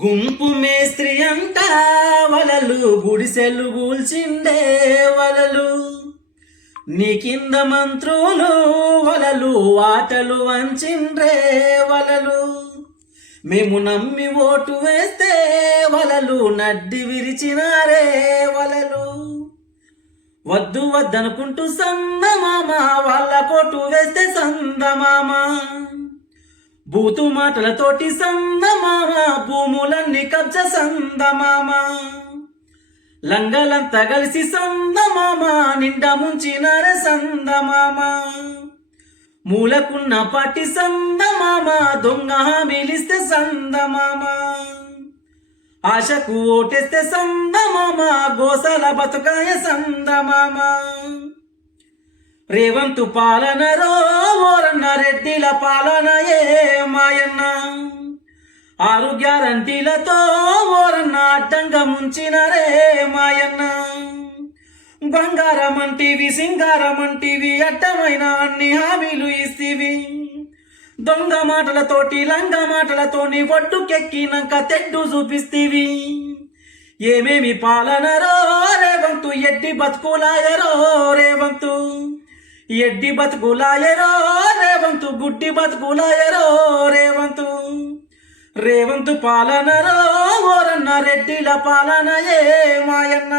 గుంపు మేస్త్రి అంట వలలు గుడిసెలు కూల్చిండే వలలు నీ కింద మంత్రులు వలలు వాటలు వంచిండ్రే వలలు మేము నమ్మి ఓటు వేస్తే వలలు నడ్డి విరిచినారే వలలు వద్దు వద్దనుకుంటూ సందమామ వాళ్ళ కోటు వేస్తే సందమామ బూతు మాటలతోటి సందమామ భూములన్నీ కబ్జ సందమామ లంగలంతా కలిసి సందమామ నిండా ముంచినారే సందమామ మూలకున్న పాటి సందమామ దొంగ హామీలిస్తే సందమామ ఆశకు ఓటేస్తే సందమామ గోసల బతుకాయ సందమామ రేవంతు పాలనరో ఓరన్న రెడ్డిల పాలన ఏ మాయన్న 6 గ్యారంటీలతో ఓరన్న అడ్డంగా ముంచినరే మాయన్న బంగారమంటివి సింగారమంటివి అడ్డమైన అన్ని హామీలు ఇస్తీవి దొంగ మాటలతోటి లంగ మాటలతోని ఒడ్డుకెక్కినాక తెడ్డు చూపిస్తీవి ఏమేమి పాలనరో రేవంతు ఎడ్డి బతుకులాయరో రేవంతు ఎడ్డి బతుకులాయరో రేవంతు గుడ్డి బతుకులాయరో రేవంతు రేవంతు పాలనరో ఓరన్న రెడ్డిల పాలన ఏ మాయన్న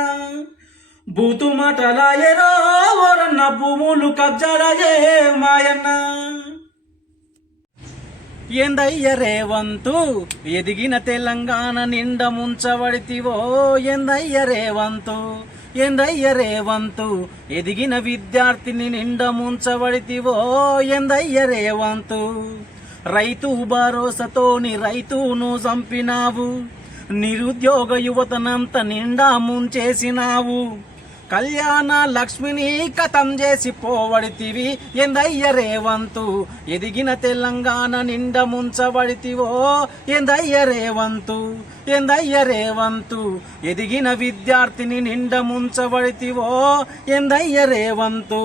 బూతు మాటలాయరో ఓరన్న భూములు కబ్జాలయే మాయన్న ఎందయ్య రేవంతు ఎదిగిన తెలంగాణ నిండా ముంచబడితివో ఎందయ్య రేవంతు ఎందయ్య రేవంతు ఎదిగిన విద్యార్థిని నిండా ముంచబడితివో ఎందయ్య రేవంతు రైతు భరోసాతోని రైతును చంపినావు నిరుద్యోగ యువతనంత నిండా ముంచేసినావు కళ్యాణ లక్ష్మిని కథం చేసి పోవడితివి ఎందయ్య రేవంతు ఎదిగిన తెలంగాణ నిండా ముంచబడితివో ఎందయ్య రేవంతు ఎందయ్య రేవంతు ఎదిగిన విద్యార్థిని నిండా ముంచబడితివో ఎందయ్య రేవంతు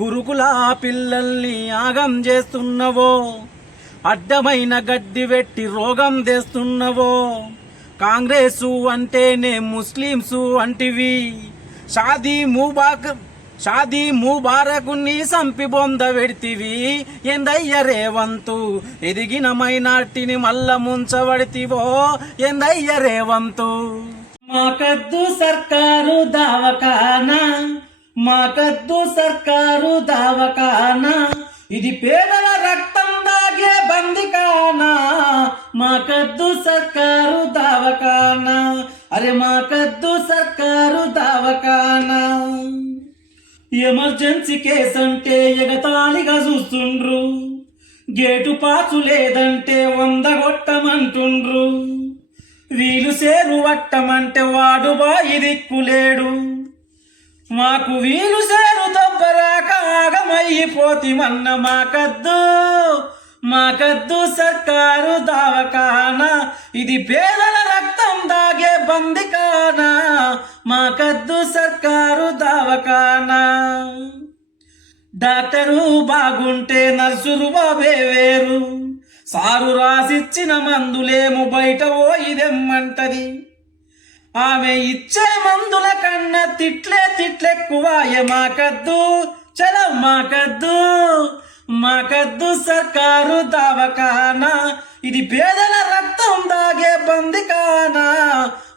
గురుకుల పిల్లల్ని ఆగం చేస్తున్నవో అడ్డమైన గడ్డి పెట్టి రోగం తెస్తున్నవో కాంగ్రెసు అంటేనే ముస్లింసు అంటివి షాదీ ముబారకుని సంపి బొంద పెడితివి ఎందయ్య రేవంతు ఎదిగిన మైనార్టీని మల్ల ముంచబడితివో ఎందయ్య రేవంతు మాకద్దు సర్కారు దావకానా మాకద్దు సర్కారు దావకానా ఇది పేదల రక్తం దాగే బందికానా మాకద్దు సర్కారు దావకానా అరే మాకద్దు సర్కారు దావకానా ఎమర్జెన్సీ కేసు అంటే ఎగతాళిగా చూస్తుండ్రు గేటు పాచు లేదంటే 100 కొట్టమంటుండ్రు వీలు సేరు వట్టమంటే వాడు బాయి దిక్కులేడు మాకు వీలు సేరు దొబ్బరాక ఆగమైపోతిమన్న మాకద్దు సర్కారు దావకానా ఇది పేదల రక్తం దాగే బందికానా మాకద్దు సర్కారు దావకానా డాక్టరు బాగుంటే నర్సులు బాబే వేరు సారు రాసిచ్చిన మందులేమో బయట పోయిదెమ్మంటది ఆమె ఇచ్చే మందుల కన్నా తిట్లెక్కువాయ మాకద్దు చలో మాకద్దు సర్కారు దావకానా ఇది పేదల రక్తం దాగే బందికానా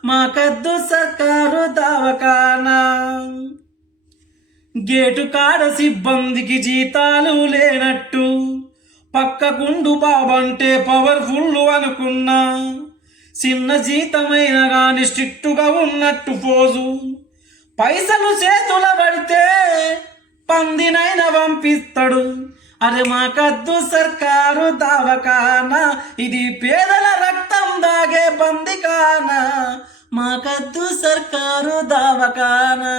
మాకద్దు సర్కారు దావకానా గేటు కాడ సిబ్బందికి జీతాలు లేనట్టు పక్కకుండు బాబంటే పవర్ఫుల్ అనుకున్నా చిన్న జీతమైన గాని స్ట్రిక్టుగా ఉన్నట్టు పోజు పైసలు చేతుల పడితే పందినైనా పంపిస్తాడు అరే మాకద్దు సర్కారు దావకానా ఇది పేదల రక్తం దాగే బందికానా మాకద్దు సర్కారు దావకానా